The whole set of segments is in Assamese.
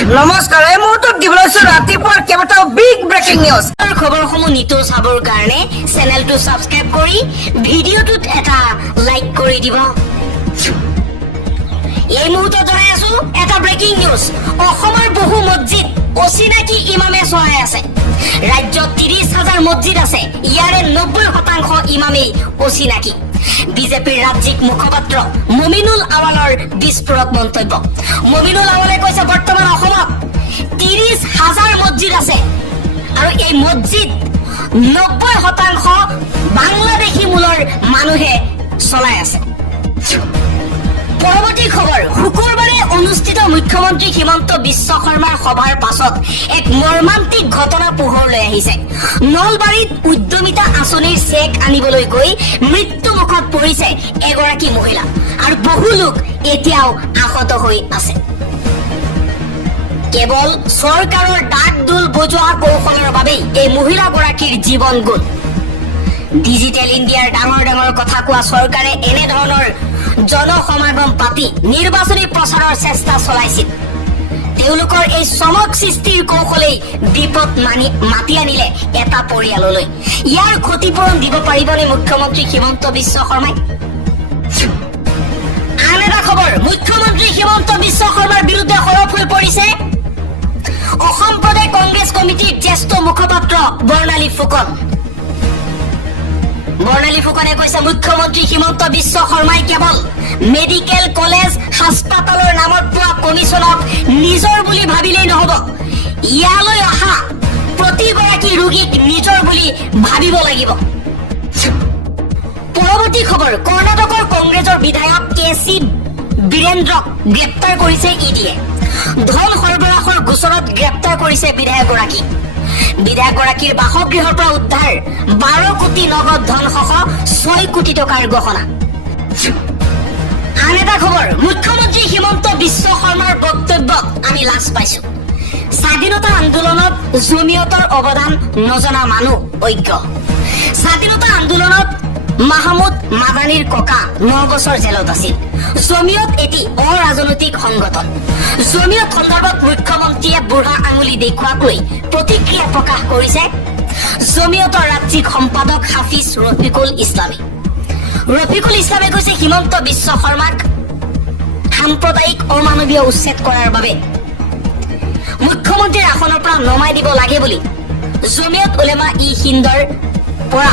নমস্কাৰ, এই মুহূৰ্তত দিবলৈ ৰাতিপুৱাৰ কেইবাটাও বিগ ব্ৰেকিং নিউজ। খবৰসমূহ নিতৌ চাবৰ কাৰণে চেনেলটো সাবস্ক্ৰাইব কৰি ভিডিঅ'টোত এটা লাইক কৰি দিব। এই মুহূৰ্তত জনাই আছো এটা ব্ৰেকিং নিউজ। অসমৰ বহু মছজিদ অচিনাকি ইমামে চলাই আছে। ৰাজ্যত 30,000 মছজিদ আছে, ইয়াৰে 90% ইমামেই অচিনাকি। বিজেপিৰ ৰাজ্যিক মুখপাত্ৰ মমিনুল আৱালৰ বিস্ফোৰক মন্তব্য। মমিনুল আৱালে কৈছে বৰ্তমান অসমত 30,000 মছজিদ আছে আৰু এই মছজিদ 90% বাংলাদেশী মূলৰ মানুহে চলাই আছে। পৰৱৰ্তী খবৰ, শুকুৰবাৰে অনুষ্ঠিত মুখ্যমন্ত্ৰী হিমন্ত বিশ্ব শৰ্মাৰ সভাৰ পাছত এক মৰ্মান্তিক ঘটনা পোহৰলৈ আহিছে। নলবাৰীত উদ্যমিতা আঁচনিৰ চেক আনিবলৈ গৈ মৃত্যুমুখত পৰিছে এগৰাকী মহিলা আৰু বহু লোক এতিয়াও আহত হৈ আছে। কেৱল চৰকাৰৰ ডাক দোল বজোৱা কৌশলৰ বাবেই এই মহিলাগৰাকীৰ জীৱন গ'ল। ডিজিটেল ইণ্ডিয়াৰ ডাঙৰ ডাঙৰ কথা কোৱা চৰকাৰে এনেধৰণৰ জনসমাগম পাতি নিৰ্বাচনী প্ৰচাৰৰ চেষ্টা চলাইছিল। তেওঁলোকৰ এই চমক সৃষ্টিৰ কৌশলেই বিপদ মাতি আনিলে এটা পৰিয়াললৈ। ইয়াৰ ক্ষতিপূৰণ দিব পাৰিবনে মুখ্যমন্ত্ৰী হিমন্ত বিশ্ব শৰ্মাই? আন এটা খবৰ, মুখ্যমন্ত্ৰী হিমন্ত বিশ্ব শৰ্মাৰ বিৰুদ্ধে সৰব হৈ পৰিছে অসম প্ৰদেশ কংগ্ৰেছ কমিটিৰ জ্যেষ্ঠ মুখপাত্ৰ বৰ্ণালী ফুকন। বৰ্ণালী ফুকনে কৈছে মুখ্যমন্ত্ৰী হিমন্ত বিশ্ব শৰ্মাই কেৱল মেডিকেল কলেজ হাস্পাতালৰ নামত পোৱা কমিছনক নিজৰ বুলি ভাবিলেই নহব, ইয়ালৈ অহা প্ৰতিগৰাকী ৰোগীক নিজৰ বুলি ভাবিব লাগিব। পৰৱৰ্তী খবৰ, কৰ্ণাটকৰ কংগ্ৰেছৰ বিধায়ক কে.চি. বীৰেন্দ্ৰক গ্ৰেপ্তাৰ কৰিছে ইডিয়ে। ধন সৰবৰাহৰ গোচৰত গ্ৰেপ্তাৰ কৰিছে বিধায়কগৰাকী। বিধায়কগৰাকীৰ বাসগৃহৰ পৰা উদ্ধাৰ 12 কোটি নগদ ধনসহ 6 কোটি টকাৰ গহনা। আন এটা খবৰ, মুখ্যমন্ত্ৰী হিমন্ত বিশ্ব শৰ্মাৰ বক্তব্যত আমি লাজ পাইছো। স্বাধীনতা আন্দোলনত জমিয়তৰ অৱদান নজনা মানুহ অজ্ঞ। স্বাধীনতা আন্দোলনত মাহমুদ মাদানীৰ ককা 9 বছৰ জেলত আছিল। জমিয়ত এটি অৰাজনৈতিক সংগঠন। জমিয়ত সন্দৰ্ভত মুখ্যমন্ত্ৰীয়ে বুঢ়া আঙুলি দেখুৱাকৈ প্ৰতিক্ৰিয়া প্ৰকাশ কৰিছে জমিয়তৰ ৰাজ্যিক সম্পাদক হাফিজ ৰফিকুল ইছলামে। ৰফিকুল ইছলামে কৈছে হিমন্ত বিশ্ব শৰ্মাক সাম্প্ৰদায়িক অমানৱীয় উচ্ছেদ কৰাৰ বাবে মুখ্যমন্ত্ৰীৰ আসনৰ পৰা নমাই দিব লাগে বুলি জমিয়ত উলেমা ই হিন্দৰ পৰা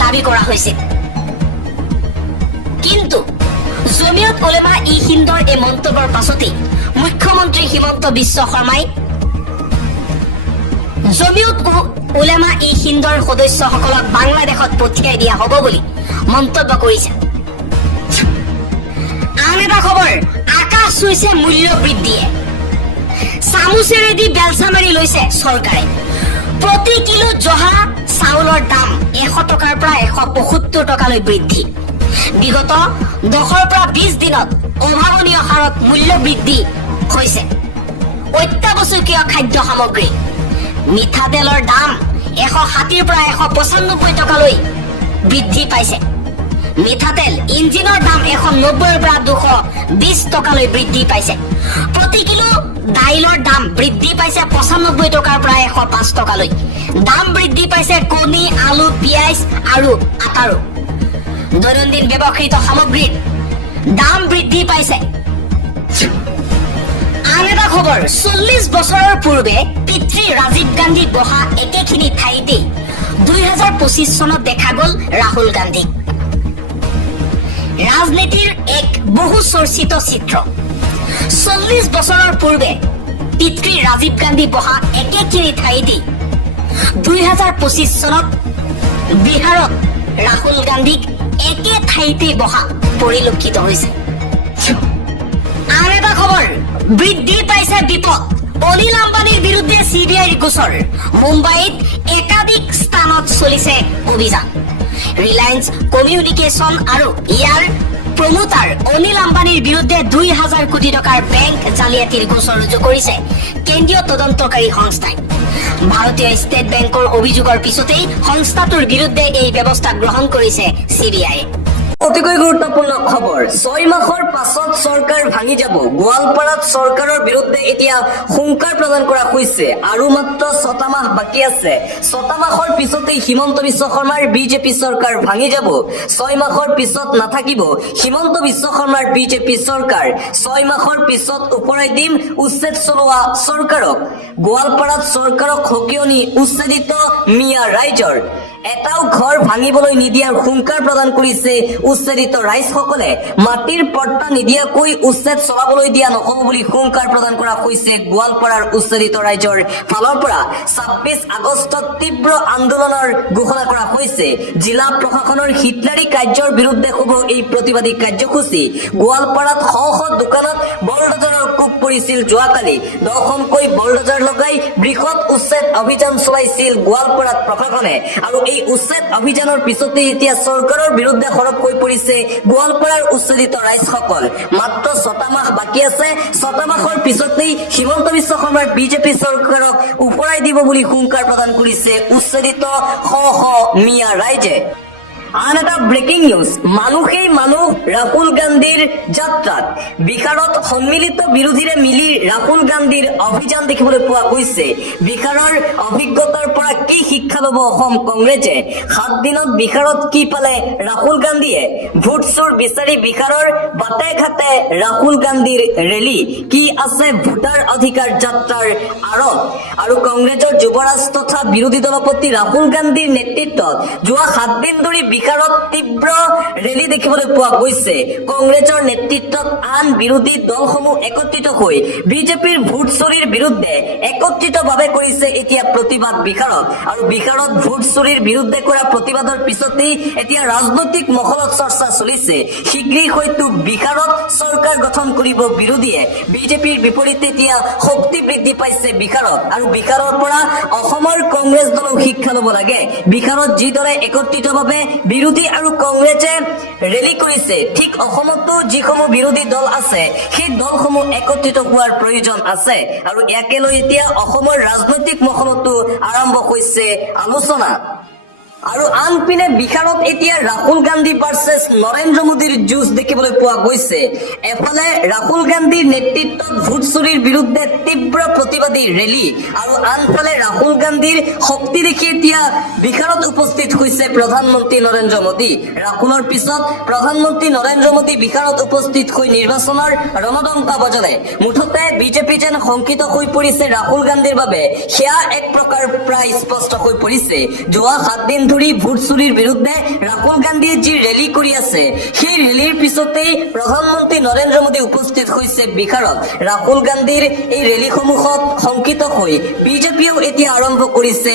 দাবী কৰা হৈছে। কিন্তু জমিয়ত উলেমা ই হিন্দৰ এই মন্তব্যৰ পাছতেই মুখ্যমন্ত্ৰী হিমন্ত বিশ্ব শৰ্মাই জমিয়ত উলেমা ই হিন্দৰ সদস্যসকলক বাংলাদেশত পঠিয়াই দিয়া হ'ব বুলি মন্তব্য কৰিছে। আন এটা খবৰ, আকাশ চুইছে মূল্য বৃদ্ধিয়ে। চামুচেৰেদি বেলচা মাৰি লৈছে চৰকাৰে। প্ৰতি কিলো জহা চাউলৰ দাম 100 টকাৰ পৰা 175 টকালৈ বৃদ্ধি। বিগত 10ৰ পৰা 20 দিনত অভাৱনীয় হাৰত মূল্য বৃদ্ধি হৈছে। অত্যাৱশ্যকীয় খাদ্য সামগ্ৰী মিঠাতেলৰ দাম 160ৰ পৰা 195 টকালৈ বৃদ্ধি পাইছে। মিঠাতেল ইঞ্জিনৰ দাম 190ৰ পৰা 220 টকালৈ বৃদ্ধি পাইছে। প্ৰতি কিলো দাইলৰ দাম বৃদ্ধি পাইছে 95 টকাৰ পৰা 105 টকালৈ। দাম বৃদ্ধি পাইছে কণী, আলু, পিঁয়াজ আৰু আটাৰো। দৈনন্দিন ব্যৱহৃত সামগ্ৰীৰ দাম বৃদ্ধি পাইছে। আন এটা খবৰ, 40 বছৰৰ পূৰ্বে পিতৃ ৰাজীৱ গান্ধী বহা একেখিনি ঠাইতেই 2025 চনত দেখা গ'ল ৰাহুল গান্ধীক। ৰাজনীতিৰ এক বহু চৰ্চিত চিত্ৰ। 40 বছৰৰ পূৰ্বে পিতৃ ৰাজীৱ গান্ধী বহা একেখিনি ঠাইতেই 2025 চনত বিহাৰত ৰাহুল গান্ধীক একে ঠাইতে বহা পৰিলক্ষিত হৈছে। আন এটা খবৰ, বৃদ্ধি পাইছে বিপদ। অনিল আম্বানীৰ বিৰুদ্ধে CBIৰ গোচৰ। মুম্বাইত একাধিক স্থানত চলিছে অভিযান। ৰিলায়েন্স কমিউনিকেশ্যন আৰু ইয়াৰ প্ৰমোটাৰ অনিল আম্বানীৰ বিৰুদ্ধে 2,000 কোটি টকাৰ বেংক জালিয়াতিৰ গোচৰ ৰুজু কৰিছে কেন্দ্ৰীয় তদন্তকাৰী সংস্থাই। ভাৰতীয় ষ্টেট বেংকৰ অভিযোগৰ পিছতেই সংস্থাটোৰ বিৰুদ্ধে এই ব্যৱস্থা গ্ৰহণ কৰিছে CBI। অতিকৈ গুৰুত্বপূৰ্ণ খবৰ 6 মাহৰ পাছত চৰকাৰ ভাঙি যাব গোৱালপাৰাত চৰকাৰৰ বিৰুদ্ধে এতিয়া হুংকাৰ প্ৰদান কৰা হৈছে আৰু মাত্ৰ 6টা মাহ বাকী আছে 6টা মাহৰ পিছতেই হিমন্ত বিশ্ব শৰ্মাৰ বিজেপি চৰকাৰ ভাঙি যাব 6 মাহৰ পিছত নাথাকিব হিমন্ত বিশ্ব শৰ্মাৰ বিজেপি চৰকাৰ 6 মাহৰ পিছত উপৰাই দিম উচ্ছেদ চলোৱা চৰকাৰক গোৱালপাৰাত চৰকাৰক হকিয়নি উচ্ছেদিত মিয়া ৰাইজৰ এটাও ঘৰ ভাঙিবলৈ নিদিয়াৰ হুংকাৰ প্ৰদান কৰিছে উচ্ছেদিত ৰাইজসকলে মাটিৰ পট্টা নিদিয়াকৈ উচ্ছেদ চলাবলৈ দিয়া নহ'ব বুলি হুংকাৰ প্ৰদান কৰা হৈছে গোৱালপাৰাৰ উচ্ছেদিত ৰাইজৰ ফালৰ পৰা 26 আগষ্টত তীব্ৰ আন্দোলনৰ ঘোষণা কৰা হৈছে জিলা প্ৰশাসনৰ হিটলাৰী কাৰ্যৰ বিৰুদ্ধে হ'ব এই প্ৰতিবাদী কাৰ্যসূচী গোৱালপাৰাত শ দোকানত বলডজাৰৰ কোব পৰিছিল যোৱাকালি 10খনকৈ বলডজাৰ লগাই বৃহৎ উচ্ছেদ অভিযান চলাইছিল গোৱালপাৰাত প্ৰশাসনে আৰু এই উচ্ছেদ অভিযানৰ পিছতে এতিয়া চৰকাৰৰ বিৰুদ্ধে সৰব হৈ পৰিছে গোৱালপাৰাৰ উচ্ছেদিত ৰাইজসকল মাত্ৰ 6টা মাহ বাকী আছে 6টা মাহৰ পিছতেই হিমন্ত বিশ্ব শৰ্মাৰ বিজেপি চৰকাৰক উপৰাই দিব বুলি হুংকাৰ প্ৰদান কৰিছে উচ্ছেদিত শ মিয়া ৰাইজে আন এটা ব্ৰেকিং নিউজ মানুহেই মানুহ ৰাহুল গান্ধীৰ যাত্ৰাত বিহাৰত সন্মিলিত বিৰোধীৰে মিলি ৰাহুল গান্ধীৰ অভিযান দেখিবলৈ পোৱা গৈছে বিহাৰৰ অভিজ্ঞতাৰ পৰা কি শিক্ষা ল'ব অসম কংগ্ৰেছে 7 দিনত বিহাৰত কি পালে ৰাহুল গান্ধীয়ে ভোট চোৰ বিচাৰি বিহাৰৰ বাটে ঘাটে ৰাহুল গান্ধীৰ ৰেলী কি আছে ভোটাৰ অধিকাৰ যাত্ৰাৰ আঁৰত আৰু কংগ্ৰেছৰ যুৱৰাজ তথা বিৰোধী দলপতি ৰাহুল গান্ধীৰ নেতৃত্বত যোৱা 7 দিন ধৰি বিহাৰত তীব্ৰ ৰেলী দেখিবলৈ পোৱা গৈছে কংগ্ৰেছৰ নেতৃত্বত আন বিৰোধী দলসমূহ একত্ৰিত হৈ বিজেপিৰ ভোট চুৰিৰ বিৰুদ্ধে একত্ৰিতভাৱে কৰিছে এতিয়া প্ৰতিবাদ বিহাৰত আৰু বিহাৰত ভোট চুৰিৰ বিৰুদ্ধে কৰা প্ৰতিবাদৰ পিছতেই এতিয়া ৰাজনৈতিক মহলত চৰ্চা চলিছে শীঘ্ৰেই হয়তো বিহাৰত চৰকাৰ গঠন কৰিব বিৰোধীয়ে বিজেপিৰ বিপৰীতে এতিয়া শক্তি বৃদ্ধি পাইছে বিহাৰত আৰু বিহাৰৰ পৰা অসমৰ কংগ্ৰেছ দলক শিক্ষা ল'ব লাগে বিহাৰত যি দলে একত্ৰিতভাৱে বিৰোধী আৰু কংগ্ৰেছে ৰেলী কৰিছে ঠিক অসমতো যিসমূহ বিৰোধী দল আছে সেই দলসমূহ একত্ৰিত হোৱাৰ প্ৰয়োজন আছে আৰু ইয়াকে লৈ এতিয়া অসমৰ ৰাজনৈতিক মহলতো আৰম্ভ হৈছে আলোচনা আৰু আনপিনে বিহাৰত এতিয়া ৰাহুল গান্ধী ভাৰ্চেছ নৰেন্দ্ৰ মোদীৰ যুঁজ দেখিবলৈ পোৱা গৈছে এফালে ৰাহুল গান্ধীৰ নেতৃত্বত ভোট চুৰিৰ বিৰুদ্ধে তীব্ৰ প্ৰতিবাদী ৰেলী আৰু আনফালে ৰাহুল গান্ধীৰ শক্তি দেখি এতিয়া বিহাৰত উপস্থিত হৈছে প্ৰধানমন্ত্ৰী নৰেন্দ্ৰ মোদী ৰাহুলৰ পিছত প্ৰধানমন্ত্ৰী নৰেন্দ্ৰ মোদী বিহাৰত উপস্থিত হৈ নিৰ্বাচনৰ ৰণডংকা বজালে মুঠতে বিজেপি যেন শংকিত হৈ পৰিছে ৰাহুল গান্ধীৰ বাবে সেয়া এক প্ৰকাৰ প্ৰায় স্পষ্ট হৈ পৰিছে যোৱা 7 দিন ধৰি ভোট চুৰিৰ বিৰুদ্ধে ৰাহুল গান্ধীয়ে যি ৰেলী কৰি আছে সেই ৰেলীৰ পিছতেই প্ৰধানমন্ত্ৰী নৰেন্দ্ৰ মোদী উপস্থিত হৈছে বিহাৰত ৰাহুল গান্ধীৰ এই ৰেলীসমূহত শংকিত হৈ বিজেপিয়েও এতিয়া আৰম্ভ কৰিছে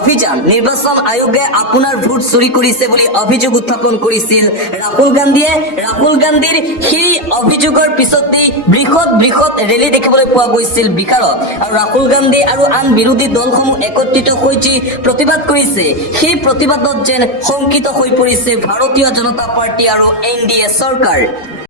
অভিযান নিৰ্বাচন আয়োগে আপোনাৰ ভোট চুৰি কৰিছে বুলি অভিযোগ উত্থাপন কৰিছিল ৰাহুল গান্ধীয়ে ৰাহুল গান্ধীৰ সেই অভিযোগৰ পিছতেই বৃহৎ ৰেলী দেখিবলৈ পোৱা গৈছিল বিহাৰত আৰু ৰাহুল গান্ধী আৰু আন বিৰোধী দলসমূহ একত্ৰিত হৈ যি প্ৰতিবাদ কৰিছে সেই প্ৰতিবাদত যেন শংকিত হৈ পৰিছে ভাৰতীয় জনতা পাৰ্টি আৰু NDA চৰকাৰ